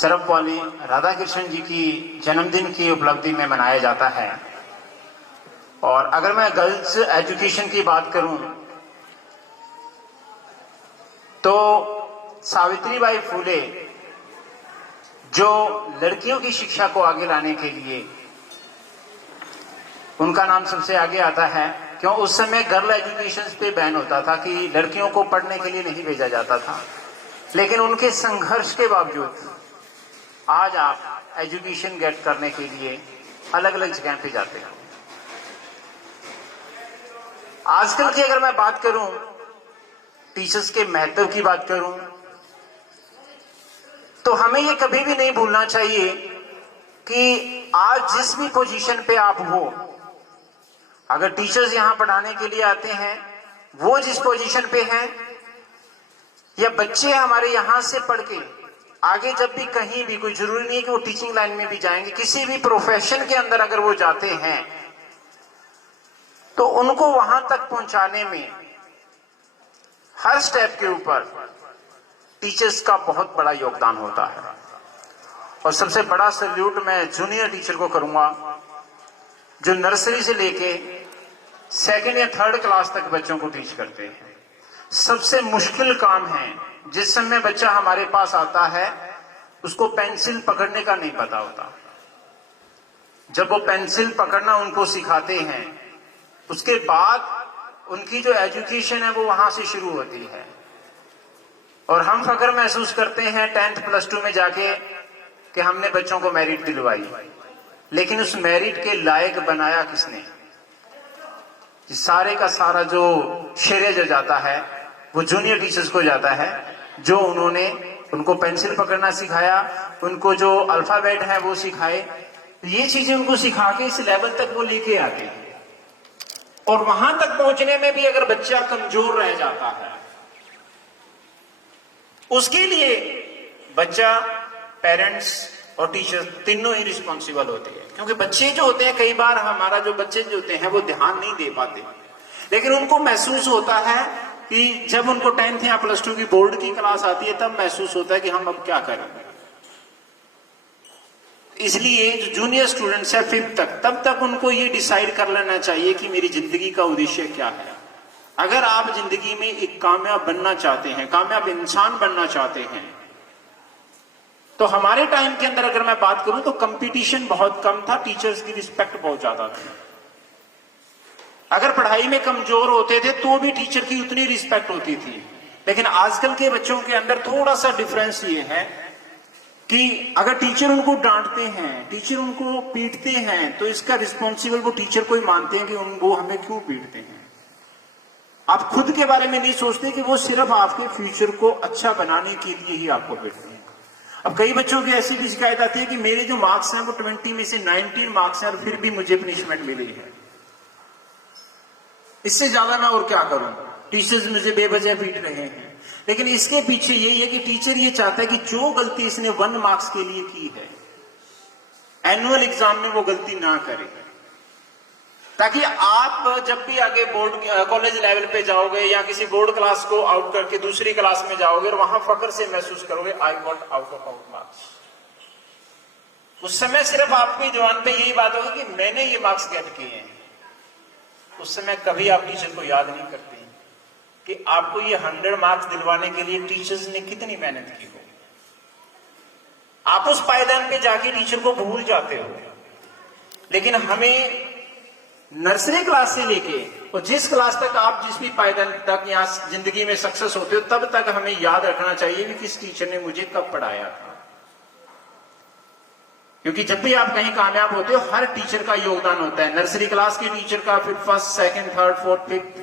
सर्वपल्ली राधाकृष्णन जी की जन्मदिन की उपलब्धि में मनाया जाता है। और अगर मैं गर्ल्स एजुकेशन की बात करूं तो सावित्रीबाई फूले जो लड़कियों की शिक्षा को आगे लाने के लिए उनका नाम सबसे आगे आता है, क्यों उस समय गर्ल एजुकेशन पे बैन होता था कि लड़कियों को पढ़ने के लिए नहीं भेजा जाता था। लेकिन उनके संघर्ष के बावजूद आज आप एजुकेशन गेट करने के लिए अलग अलग जगह पे जाते हैं। आजकल की अगर मैं बात करूं, टीचर्स के महत्व की बात करूं, तो हमें ये कभी भी नहीं भूलना चाहिए कि आज जिस भी पोजीशन पे आप हो, अगर टीचर्स यहां पढ़ाने के लिए आते हैं, वो जिस पोजीशन पे हैं, या बच्चे हमारे यहां से पढ़ के आगे जब भी कहीं भी, कोई जरूरी नहीं है कि वो टीचिंग लाइन में भी जाएंगे, किसी भी प्रोफेशन के अंदर अगर वो जाते हैं तो उनको वहां तक पहुंचाने में हर स्टेप के ऊपर टीचर्स का बहुत बड़ा योगदान होता है। और सबसे बड़ा सैल्यूट मैं जूनियर टीचर को करूंगा जो नर्सरी से लेके सेकेंड या थर्ड क्लास तक बच्चों को टीच करते हैं। सबसे मुश्किल काम है, जिस समय बच्चा हमारे पास आता है उसको पेंसिल पकड़ने का नहीं पता होता। जब वो पेंसिल पकड़ना उनको सिखाते हैं, उसके बाद उनकी जो एजुकेशन है वो वहां से शुरू होती है। और हम फख्र महसूस करते हैं 10th प्लस 2 में जाके कि हमने बच्चों को मेरिट दिलवाई, लेकिन उस मेरिट के लायक बनाया किसने? सारे का सारा जो श्रेय जो जाता है वो जूनियर टीचर्स को जाता है, जो उन्होंने उनको पेंसिल पकड़ना सिखाया, उनको जो अल्फाबेट है वो सिखाए। ये चीजें उनको सिखा के इस लेवल तक वो लेके आते हैं। और वहां तक पहुंचने में भी अगर बच्चा कमजोर रह जाता है, उसके लिए बच्चा, पेरेंट्स और टीचर तीनों ही रिस्पॉन्सिबल होते हैं। क्योंकि बच्चे जो होते हैं, कई बार हमारा जो बच्चे जो होते हैं वो ध्यान नहीं दे पाते, लेकिन उनको महसूस होता है कि जब उनको 10th या प्लस 2 की बोर्ड की क्लास आती है तब महसूस होता है कि हम अब क्या करें। इसलिए जो जूनियर स्टूडेंट्स है 5th तक, तब तक उनको ये डिसाइड कर लेना चाहिए कि मेरी जिंदगी का उद्देश्य क्या है। अगर आप जिंदगी में एक कामयाब बनना चाहते हैं, कामयाब इंसान बनना चाहते हैं, तो हमारे टाइम के अंदर अगर मैं बात करूं तो कंपटीशन बहुत कम था, टीचर्स की रिस्पेक्ट बहुत ज्यादा थी। अगर पढ़ाई में कमजोर होते थे तो भी टीचर की उतनी रिस्पेक्ट होती थी। लेकिन आजकल के बच्चों के अंदर थोड़ा सा डिफरेंस ये है कि अगर टीचर उनको डांटते हैं, टीचर उनको पीटते हैं, तो इसका रिस्पॉन्सिबल वो टीचर को ही मानते हैं कि वो हमें क्यों पीटते हैं। आप खुद के बारे में नहीं सोचते कि वो सिर्फ आपके फ्यूचर को अच्छा बनाने के लिए ही आपको पीटते हैं। अब कई बच्चों की ऐसी भी शिकायत आती है कि मेरे जो मार्क्स हैं वो 20 में से 19 मार्क्स हैं और फिर भी मुझे पनिशमेंट मिली है। इससे ज्यादा मैं और क्या करूं, टीचर्स मुझे बेवजह पीट रहे हैं। लेकिन इसके पीछे यही है कि टीचर ये चाहता है कि जो गलती इसने 1 मार्क्स के लिए की है, एनुअल एग्जाम में वो गलती ना करे, ताकि आप जब भी आगे बोर्ड कॉलेज लेवल पे जाओगे या किसी बोर्ड क्लास को आउट करके दूसरी क्लास में जाओगे और वहां फख्र से महसूस करोगे I got out of out marks. उस समय सिर्फ आपकी जुबान पे यही बात होगी कि मैंने ये मार्क्स गेट किए हैं। उस समय कभी आप टीचर को याद नहीं करते कि आपको ये 100 मार्क्स दिलवाने के लिए टीचर्स ने कितनी मेहनत की हो। आप उस पायदान पे जाके टीचर को भूल जाते हो। लेकिन हमें नर्सरी क्लास से लेके और जिस क्लास तक आप जिस भी पायदान तक यहां जिंदगी में सक्सेस होते हो, तब तक हमें याद रखना चाहिए कि किस टीचर ने मुझे कब पढ़ाया था। क्योंकि जब भी आप कहीं कामयाब होते हो, हर टीचर का योगदान होता है। नर्सरी क्लास के टीचर का, फिर 1st, 2nd, 3rd, 4th, 5th,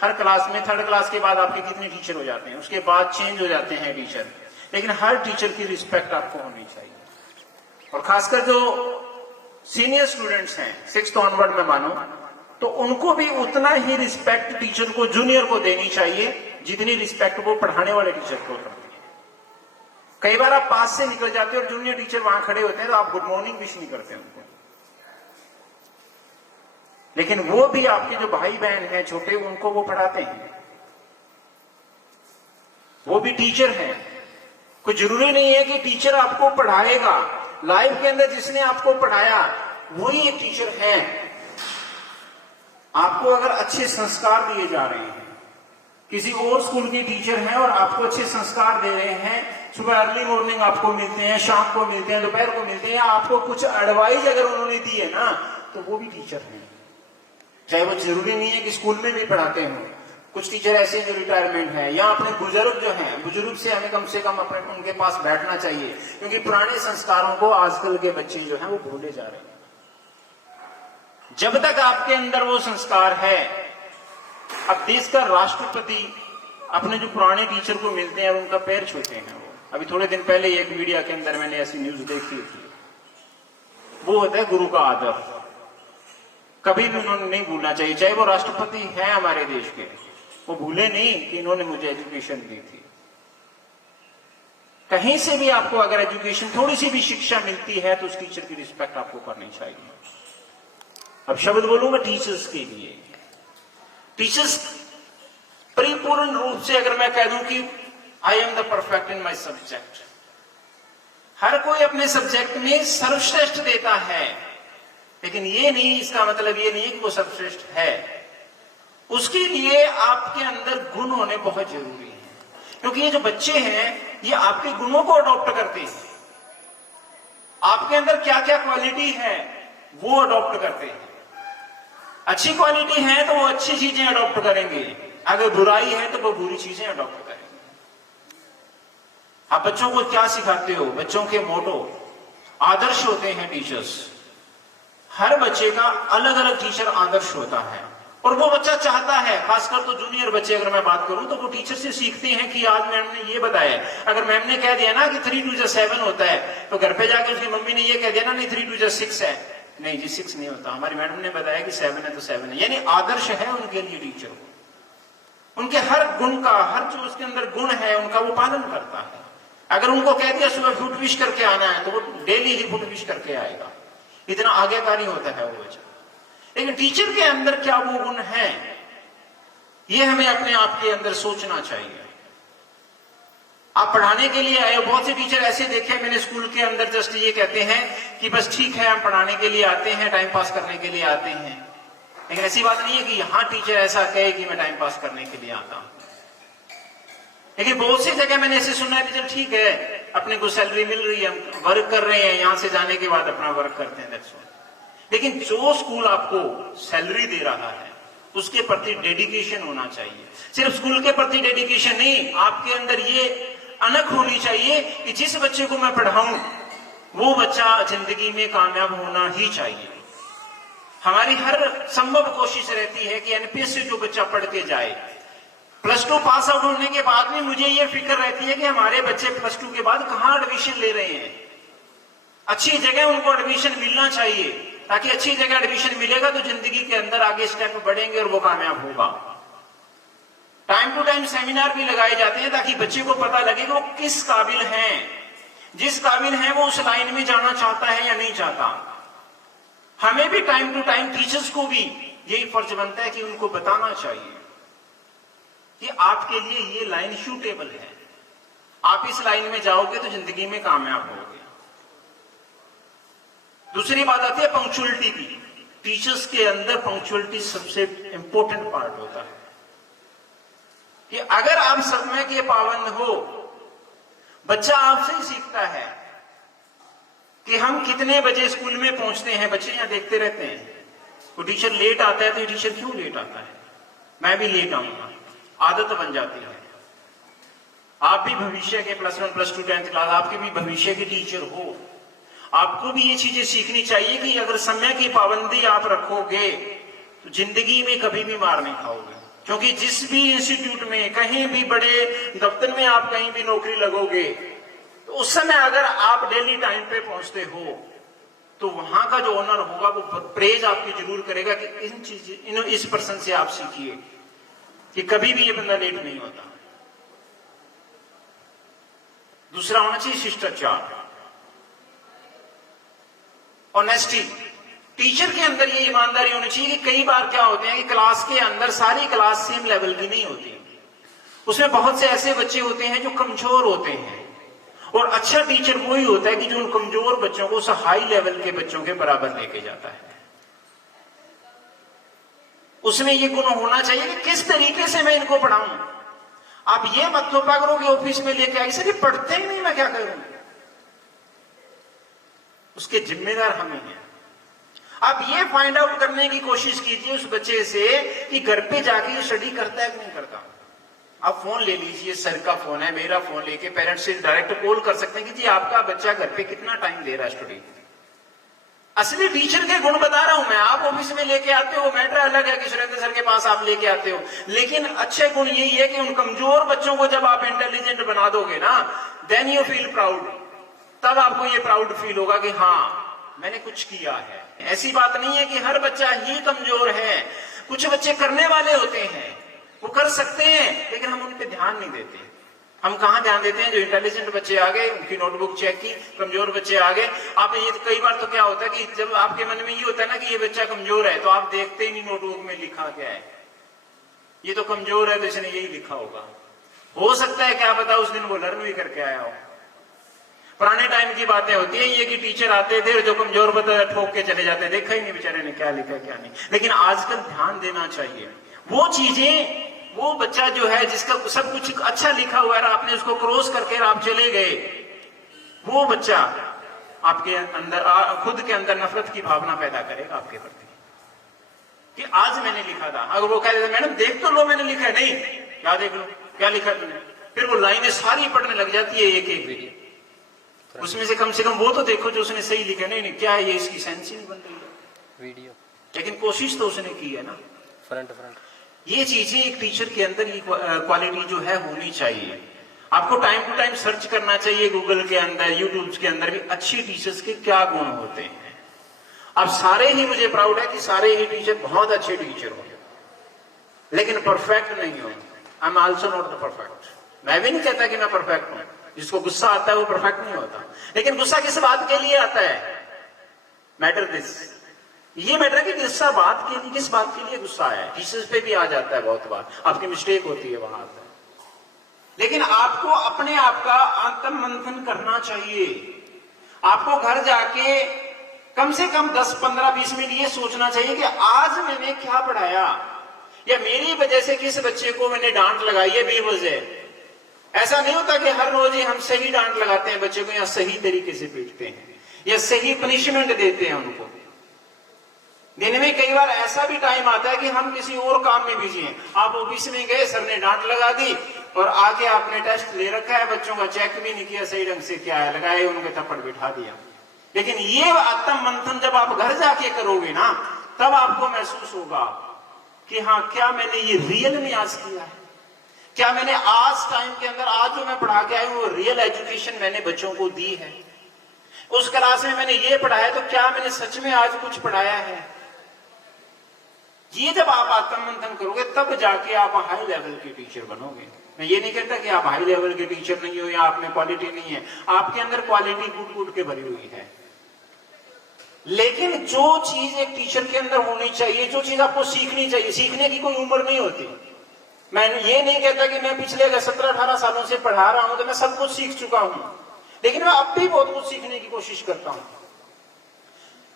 हर क्लास में 3rd क्लास के बाद आपके कितने टीचर हो जाते हैं, उसके बाद चेंज हो जाते हैं टीचर। लेकिन हर टीचर की रिस्पेक्ट आपको होनी चाहिए। और खासकर जो सीनियर स्टूडेंट्स हैं 6th ऑनवर्ड में मानो, तो उनको भी उतना ही रिस्पेक्ट टीचर को, जूनियर को देनी चाहिए जितनी रिस्पेक्ट वो पढ़ाने वाले टीचर को करती है। कई बार आप पास से निकल जाते हो और जूनियर टीचर वहां खड़े होते हैं तो आप गुड मॉर्निंग विश नहीं करते उनको। लेकिन वो भी आपके जो भाई बहन हैं छोटे, उनको वो पढ़ाते हैं, वो भी टीचर हैं। कोई जरूरी नहीं है कि टीचर आपको पढ़ाएगा, लाइफ के अंदर जिसने आपको पढ़ाया वही एक टीचर है। आपको अगर अच्छे संस्कार दिए जा रहे हैं, किसी और स्कूल के टीचर हैं और आपको अच्छे संस्कार दे रहे हैं, सुबह अर्ली मॉर्निंग आपको मिलते हैं, शाम को मिलते हैं, दोपहर को मिलते हैं, आपको कुछ एडवाइस अगर उन्होंने दी है ना, तो वो भी टीचर हैं। चाहे वो जरूरी नहीं है कि स्कूल में भी पढ़ाते हों। कुछ टीचर ऐसे हैं जो रिटायरमेंट है, या अपने बुजुर्ग जो हैं, बुजुर्ग से हमें कम से कम अपने उनके पास बैठना चाहिए, क्योंकि पुराने संस्कारों को आजकल के बच्चे जो हैं वो भूले जा रहे हैं। जब तक आपके अंदर वो संस्कार है, अब देश का राष्ट्रपति अपने जो पुराने टीचर को मिलते हैं और उनका पैर छूते हैं। वो अभी थोड़े दिन पहले एक मीडिया के अंदर मैंने ऐसी न्यूज देखी थी। वो होता है गुरु का आदर, कभी भी उन्होंने नहीं भूलना चाहिए, चाहे वो राष्ट्रपति है हमारे देश के, वो भूले नहीं कि इन्होंने मुझे एजुकेशन दी थी। कहीं से भी आपको अगर एजुकेशन, थोड़ी सी भी शिक्षा मिलती है तो उस टीचर की रिस्पेक्ट आपको करनी चाहिए। अब शब्द बोलूंगा टीचर्स के लिए। टीचर्स परिपूर्ण रूप से अगर मैं कह दूं कि I am the perfect in my subject, हर कोई अपने सब्जेक्ट में सर्वश्रेष्ठ देता है, लेकिन ये नहीं, इसका मतलब ये नहीं कि वो सर्वश्रेष्ठ है। उसके लिए आपके अंदर गुण होने बहुत जरूरी है, क्योंकि ये जो बच्चे हैं ये आपके गुणों को अडॉप्ट करते हैं। आपके अंदर क्या क्या क्वालिटी है वो अडॉप्ट करते हैं। अच्छी क्वालिटी है तो वो अच्छी चीजें अडॉप्ट करेंगे, अगर बुराई है तो वो बुरी चीजें अडॉप्ट करेंगे। आप बच्चों को क्या सिखाते हो? बच्चों के मोटो, आदर्श होते हैं टीचर्स। हर बच्चे का अलग अलग टीचर आदर्श होता है, और वो बच्चा चाहता है, खासकर तो जूनियर बच्चे अगर मैं बात करूं, तो वो टीचर से सीखते हैं कि आज मैम ने ये बताया। अगर मैम ने कह दिया ना कि 3 2 7 होता है, तो घर पे जाके उसकी मम्मी ने ये कह दिया ना, नहीं 3 2 6 है, नहीं जी 6 नहीं होता, हमारी मैडम ने बताया कि 7 है तो 7 है। यानी आदर्श है उनके लिए टीचर को, उनके हर गुण का, हर जो उसके अंदर गुण है उनका वो पालन करता है। अगर उनको कह दिया सुबह फुट विश करके आना है, तो वो डेली ही फुट विश करके आएगा। इतना आज्ञाकारी होता है वो बच्चा। लेकिन टीचर के अंदर क्या वो गुण है, ये हमें अपने आप के अंदर सोचना चाहिए। आप पढ़ाने के लिए आए हो, बहुत से टीचर ऐसे देखे मैंने स्कूल के अंदर, जस्ट ये कहते हैं कि बस ठीक है हम पढ़ाने के लिए आते हैं, टाइम पास करने के लिए आते हैं। लेकिन ऐसी बात नहीं है कि यहां टीचर ऐसा कहे कि मैं टाइम पास करने के लिए आता हूं। लेकिन बहुत सी जगह मैंने ऐसे सुना है कि चल ठीक है, अपने को सैलरी मिल रही है, हम वर्क कर रहे हैं, यहां से जाने के बाद अपना वर्क करते हैं, दैट्स ऑल। लेकिन जो स्कूल आपको सैलरी दे रहा है उसके प्रति डेडिकेशन होना चाहिए। सिर्फ स्कूल के प्रति डेडिकेशन नहीं, आपके अंदर ये अनख होनी चाहिए कि जिस बच्चे को मैं पढ़ाऊं वो बच्चा जिंदगी में कामयाब होना ही चाहिए। हमारी हर संभव कोशिश रहती है कि एनपीएस से जो बच्चा पढ़ के जाए, +2 पास आउट होने के बाद भी मुझे ये फिक्र रहती है कि हमारे बच्चे +2 के बाद कहां एडमिशन ले रहे हैं। अच्छी जगह उनको एडमिशन मिलना चाहिए, ताकि अच्छी जगह एडमिशन मिलेगा तो जिंदगी के अंदर आगे स्टेप बढ़ेंगे और वो कामयाब होगा। टाइम टू टाइम सेमिनार भी लगाए जाते हैं ताकि बच्चे को पता लगे कि वो किस काबिल हैं, जिस काबिल हैं वो उस लाइन में जाना चाहता है या नहीं चाहता। हमें भी टाइम टू टाइम टीचर्स को भी यही फर्ज बनता है कि उनको बताना चाहिए कि आपके लिए ये लाइन सूटेबल है, आप इस लाइन में जाओगे तो जिंदगी में कामयाब होगे। दूसरी बात आती है पंक्चुअलिटी की। टीचर्स के अंदर पंक्चुअलिटी सबसे इंपॉर्टेंट पार्ट होता है कि अगर आप समय के पाबंद हो, बच्चा आपसे ही सीखता है कि हम कितने बजे स्कूल में पहुंचते हैं। बच्चे यहां देखते रहते हैं, वो टीचर लेट आता है तो ये टीचर क्यों लेट आता है, मैं भी लेट आऊंगा, आदत बन जाती है। आप भी भविष्य के +1 +2 10th क्लास, आपके भी भविष्य के टीचर हो, आपको भी ये चीजें सीखनी चाहिए कि अगर समय की पाबंदी आप रखोगे तो जिंदगी में कभी भी मार नहीं खाओगे। क्योंकि जिस भी इंस्टीट्यूट में, कहीं भी बड़े दफ्तर में आप कहीं भी नौकरी लगोगे, तो उस समय अगर आप डेली टाइम पे पहुंचते हो तो वहां का जो ओनर होगा वो प्रेज आपकी जरूर करेगा कि इस पर्सन से आप सीखिए कि कभी भी ये बंदा लेट नहीं होता। दूसरा होना चाहिए शिष्टाचार, ऑनेस्टी। टीचर के अंदर ये ईमानदारी होनी चाहिए कि कई बार क्या होते हैं कि क्लास के अंदर सारी क्लास सेम लेवल की नहीं होती, उसमें बहुत से ऐसे बच्चे होते हैं जो कमजोर होते हैं, और अच्छा टीचर वही होता है कि जो उन कमजोर बच्चों को उस हाई लेवल के बच्चों के बराबर लेके जाता है। उसमें ये गुण होना चाहिए कि किस तरीके से मैं इनको पढ़ाऊं। आप ये मत थोपा करो कि ऑफिस में लेके आए, सर ये पढ़ते ही नहीं, मैं क्या करूं। उसके जिम्मेदार हमें हैं। आप ये फाइंड आउट करने की कोशिश कीजिए उस बच्चे से कि घर पे जाके स्टडी करता है कि नहीं करता। आप फोन ले लीजिए, सर का फोन है, मेरा फोन लेके पेरेंट्स से डायरेक्ट कॉल कर सकते हैं कि जी आपका बच्चा घर पे कितना टाइम दे रहा है स्टडी। असली टीचर के गुण बता रहा हूं मैं। आप ऑफिस में लेके आते हो, मैटर अलग है कि सुरेंद्र सर के पास आप लेके आते हो, लेकिन अच्छे गुण यही है कि उन कमजोर बच्चों को जब आप इंटेलिजेंट बना दोगे ना, देन यू फील प्राउड। तब आपको ये प्राउड फील होगा कि हाँ मैंने कुछ किया है। ऐसी बात नहीं है कि हर बच्चा ही कमजोर है। कुछ बच्चे करने वाले होते हैं, वो कर सकते हैं, लेकिन हम उन पर ध्यान नहीं देते। हम कहां ध्यान देते हैं? जो इंटेलिजेंट बच्चे आ गए उनकी नोटबुक चेक की, कमजोर बच्चे आ गए। आप ये कई बार तो क्या होता है कि जब आपके मन में ये होता है ना कि ये बच्चा कमजोर है, तो आप देखते ही नहीं नोटबुक में लिखा क्या है। ये तो कमजोर है तो इसने यही लिखा होगा। हो सकता है क्या पता उस दिन वो लर्न भी करके आया हो। पुराने टाइम की बातें होती है ये कि टीचर आते थे जो कमजोर बच्चा ठोक के चले जाते, देखा ही नहीं बेचारे ने क्या लिखा क्या नहीं। लेकिन आजकल ध्यान देना चाहिए वो चीजें। वो बच्चा जो है जिसका सब कुछ अच्छा लिखा हुआ है, आपने उसको क्रॉस करके आप चले गए, वो बच्चा आपके अंदर खुद के अंदर नफरत की भावना पैदा करेगा आपके प्रति कि आज मैंने लिखा था। अगर वो कह देता मैडम देख तो लो मैंने लिखा है, नहीं क्या देख लो क्या लिखा तुमने, फिर वो लाइनें सारी पढ़ने लग जाती है एक एक वीडियो। उसमें से कम वो तो देखो जो उसने सही लिखा। नहीं क्या है ये, इसकी सेंस ही नहीं बन रही है वीडियो, लेकिन कोशिश तो उसने की है ना। फ्रंट ये चीजें एक टीचर के अंदर ये क्वालिटी जो है होनी चाहिए। आपको टाइम टू टाइम सर्च करना चाहिए गूगल के अंदर, यूट्यूब के अंदर भी अच्छी टीचर्स के क्या गुण होते हैं। अब सारे ही, मुझे प्राउड है कि सारे ही टीचर बहुत अच्छे टीचर हो, लेकिन परफेक्ट नहीं हो। I am also not the perfect. मैं भी नहीं कहता कि मैं परफेक्ट हूं। जिसको गुस्सा आता है वो परफेक्ट नहीं होता। लेकिन गुस्सा किस बात के लिए आता है? मैटर दिस, ये मैटर कि गुस्सा बात के लिए, किस बात के लिए गुस्सा है। टीचर्स पे भी आ जाता है बहुत बार, आपकी मिस्टेक होती है वहां पर। लेकिन आपको अपने आप का आत्म मंथन करना चाहिए। आपको घर जाके कम से कम 10, 15, 20 मिनट ये सोचना चाहिए कि आज मैंने क्या पढ़ाया, या मेरी वजह से किस बच्चे को मैंने डांट लगाई है बेवजह। ऐसा नहीं होता कि हर रोज ही हम सही डांट लगाते हैं बच्चे को, या सही तरीके से पीटते हैं, या सही पनिशमेंट देते हैं उनको। दिन में कई बार ऐसा भी टाइम आता है कि हम किसी और काम में बिजी हैं। आप ऑफिस में गए, सर ने डांट लगा दी, और आके आपने टेस्ट ले रखा है, बच्चों का चेक भी नहीं किया सही ढंग से, क्या है लगाए उनके थप्पड़ बिठा दिया। लेकिन ये आत्म मंथन जब आप घर जाके करोगे ना, तब आपको महसूस होगा कि हाँ क्या मैंने ये रियल में आज किया है, क्या मैंने आज टाइम के अंदर आज जो मैं पढ़ा के आया हूं वो रियल एजुकेशन मैंने बच्चों को दी है। उस क्लास में मैंने ये पढ़ाया तो क्या मैंने सच में आज कुछ पढ़ाया है। ये जब आप आत्ममंथन करोगे तब जाके आप हाई लेवल के टीचर बनोगे। मैं ये नहीं कहता कि आप हाई लेवल के टीचर नहीं हो या आप में क्वालिटी नहीं है, आपके अंदर क्वालिटी कूट कूट के भरी हुई है। लेकिन जो चीज एक टीचर के अंदर होनी चाहिए, जो चीज आपको सीखनी चाहिए, सीखने की कोई उम्र नहीं होती। मैं ये नहीं कहता कि मैं पिछले 17-18 सालों से पढ़ा रहा हूं तो मैं सब कुछ सीख चुका हूं, लेकिन मैं अब भी बहुत कुछ सीखने की कोशिश करता हूं।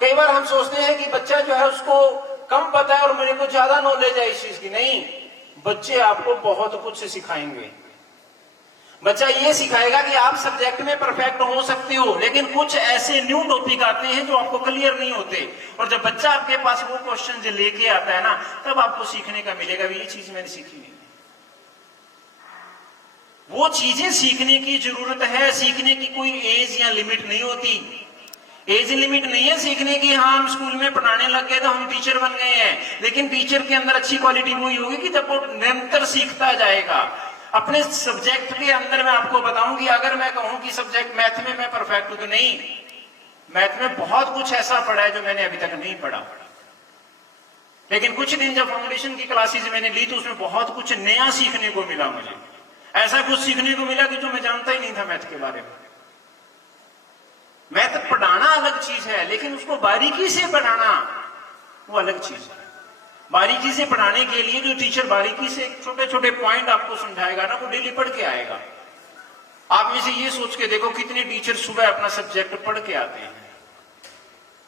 कई बार हम सोचते हैं कि बच्चा जो है उसको कम पता है और मेरे को ज्यादा नॉलेज है इस चीज की। नहीं, बच्चे आपको बहुत कुछ सिखाएंगे। बच्चा ये सिखाएगा कि आप सब्जेक्ट में परफेक्ट हो सकते हो, लेकिन कुछ ऐसे न्यू टॉपिक आते हैं जो आपको क्लियर नहीं होते, और जब बच्चा आपके पास वो क्वेश्चन जो लेके आता है ना, तब आपको सीखने का मिलेगा ये चीज मैंने सीखी नहीं। वो चीजें सीखने की जरूरत है। सीखने की कोई एज या लिमिट नहीं होती। एज लिमिट नहीं है सीखने की। हाँ, हम स्कूल में पढ़ाने लग गए तो हम टीचर बन गए हैं, लेकिन टीचर के अंदर अच्छी क्वालिटी वही होगी कि जब वो निरंतर सीखता जाएगा अपने सब्जेक्ट के अंदर। मैं आपको बताऊं कि अगर मैं कहूं कि सब्जेक्ट मैथ में मैं परफेक्ट हूं तो नहीं, मैथ में बहुत कुछ ऐसा पढ़ा है जो मैंने अभी तक नहीं पढ़ा। लेकिन कुछ दिन जब फाउंडेशन की क्लासेस मैंने ली तो उसमें बहुत कुछ नया सीखने को मिला। मुझे ऐसा कुछ सीखने को मिला कि जो मैं जानता ही नहीं था मैथ के बारे में। मैथ पढ़ाना अलग चीज है, लेकिन उसको बारीकी से पढ़ाना वो अलग चीज है। बारीकी से पढ़ाने के लिए जो टीचर बारीकी से छोटे छोटे पॉइंट आपको समझाएगा ना, वो डेली पढ़ के आएगा। आप में से ये सोच के देखो कितने टीचर सुबह अपना सब्जेक्ट पढ़ के आते हैं।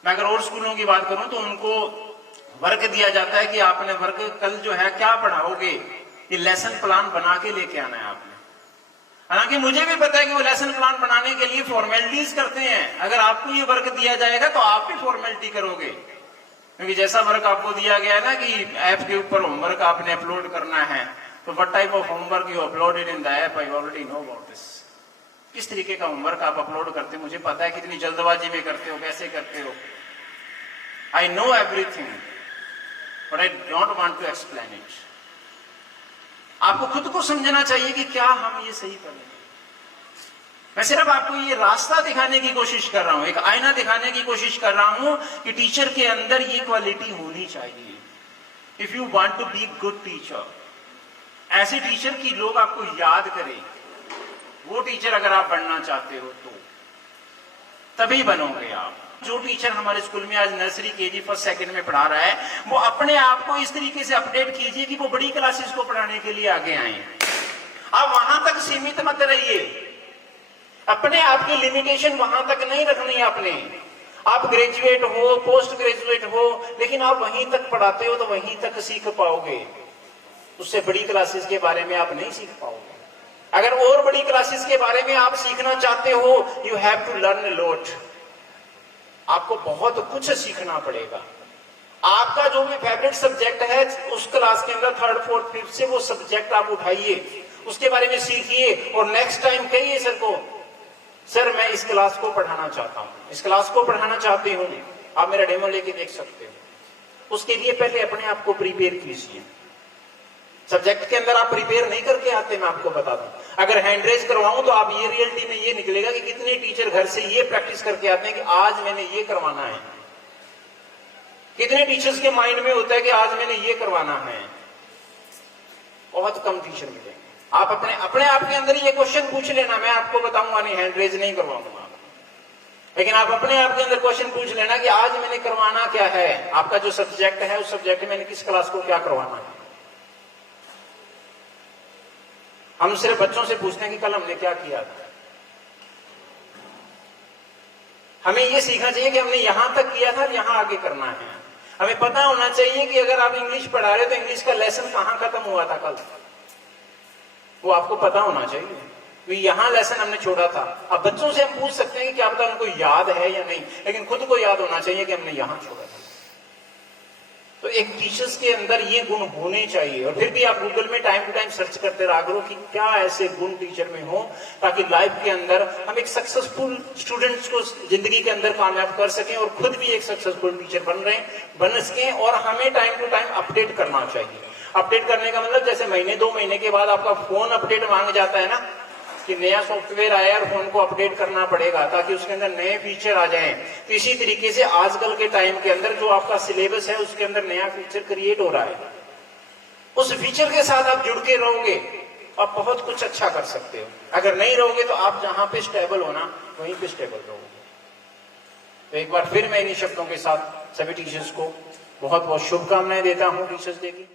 मैं अगर और स्कूलों की बात करूं तो उनको वर्क दिया जाता है कि आपने वर्क कल जो है क्या पढ़ाओगे, ये लेसन प्लान बना के लेके आना है आपने। हालांकि मुझे भी पता है कि वो लेसन प्लान बनाने के लिए फॉर्मेलिटीज करते हैं। अगर आपको ये वर्क दिया जाएगा तो आप भी फॉर्मेलिटी करोगे, क्योंकि जैसा वर्क आपको दिया गया है ना कि ऐप के ऊपर होमवर्क आपने अपलोड करना है, तो what type of homework you uploaded in the app, I already know about this. किस तरीके का होमवर्क आप अपलोड करते हो मुझे पता है, कितनी जल्दबाजी में करते हो, कैसे करते हो। I know everything but I don't want to explain it. आपको खुद को समझना चाहिए कि क्या हम ये सही कर रहे हैं। मैं सिर्फ आपको ये रास्ता दिखाने की कोशिश कर रहा हूं, एक आईना दिखाने की कोशिश कर रहा हूं कि टीचर के अंदर ये क्वालिटी होनी चाहिए। If you want to be good teacher, ऐसे टीचर की लोग आपको याद करें, वो टीचर अगर आप बनना चाहते हो तो तभी बनोगे आप। जो टीचर हमारे स्कूल में आज नर्सरी, केजी, फर्स्ट, सेकंड में पढ़ा रहा है, वो अपने आप को इस तरीके से अपडेट कीजिए कि वो बड़ी क्लासेस को पढ़ाने के लिए आगे आए। आप वहां तक सीमित मत रहिए, अपने आप की लिमिटेशन वहां तक नहीं रखनी आपने। आप ग्रेजुएट हो, पोस्ट ग्रेजुएट हो, लेकिन आप वहीं तक पढ़ाते हो तो वहीं तक सीख पाओगे, उससे बड़ी क्लासेस के बारे में आप नहीं सीख पाओगे। अगर और बड़ी क्लासेस के बारे में आप सीखना चाहते हो, you have to learn lot. आपको बहुत कुछ सीखना पड़ेगा। आपका जो भी फेवरेट सब्जेक्ट है उस क्लास के अंदर थर्ड, फोर्थ, फिफ्थ से वो सब्जेक्ट आप उठाइए, उसके बारे में सीखिए और नेक्स्ट टाइम कहिए सर को, सर मैं इस क्लास को पढ़ाना चाहता हूँ, इस क्लास को पढ़ाना चाहती हूँ, आप मेरा डेमो लेके देख सकते हो। उसके लिए पहले अपने आप को प्रिपेयर कीजिए। सब्जेक्ट के अंदर आप प्रिपेयर नहीं करके आते, मैं आपको बता दूं। अगर हैंड रेज करवाऊं तो आप ये रियलिटी में ये निकलेगा कि कितने टीचर घर से ये प्रैक्टिस करके आते हैं कि आज मैंने ये करवाना है। कितने टीचर्स के माइंड में होता है कि आज मैंने ये करवाना है। बहुत कम टीचर मिलेंगे। आप अपने आप के अंदर ये क्वेश्चन पूछ लेना, मैं आपको बताऊंगा नहीं, हैंड रेज नहीं करवाऊंगा, लेकिन आप अपने आप के अंदर क्वेश्चन पूछ लेना कि आज मैंने करवाना क्या है। आपका जो सब्जेक्ट है उस सब्जेक्ट में मैंने किस क्लास को क्या करवाना है। हम सिर्फ बच्चों से पूछते हैं कि कल हमने क्या किया था। हमें यह सीखना चाहिए कि हमने यहां तक किया था, यहां आगे करना है। हमें पता होना चाहिए कि अगर आप इंग्लिश पढ़ा रहे हो तो इंग्लिश का लेसन कहां खत्म हुआ था कल, वो आपको पता होना चाहिए। तो यहां लेसन हमने छोड़ा था। अब बच्चों से हम पूछ सकते हैं कि क्या पता उनको याद है या नहीं, लेकिन खुद को याद होना चाहिए कि हमने यहां छोड़ा था। तो एक टीचर्स के अंदर ये गुण होने चाहिए। और फिर भी आप गूगल में टाइम टू टाइम सर्च करते रहा करो कि क्या ऐसे गुण टीचर में हो, ताकि लाइफ के अंदर हम एक सक्सेसफुल स्टूडेंट्स को जिंदगी के अंदर कामयाब कर सकें और खुद भी एक सक्सेसफुल टीचर बन सकें। और हमें टाइम टू टाइम अपडेट करना चाहिए। अपडेट करने का मतलब जैसे महीने 2 महीने के बाद आपका फोन अपडेट मांग जाता है ना, कि नया सॉफ्टवेयर आया और फोन को अपडेट करना पड़ेगा ताकि उसके अंदर नए फीचर आ जाएं। तो इसी तरीके से आजकल के टाइम के अंदर जो आपका सिलेबस है उसके अंदर नया फीचर क्रिएट हो रहा है। उस फीचर के साथ आप जुड़ के रहोगे, आप बहुत कुछ अच्छा कर सकते हो। अगर नहीं रहोगे तो आप जहां पे स्टेबल होना वहीं पे स्टेबल रहोगे। तो एक बार फिर मैं इन्हीं शब्दों के साथ सभी टीचर्स को बहुत बहुत शुभकामनाएं देता हूं टीचर्स डे की।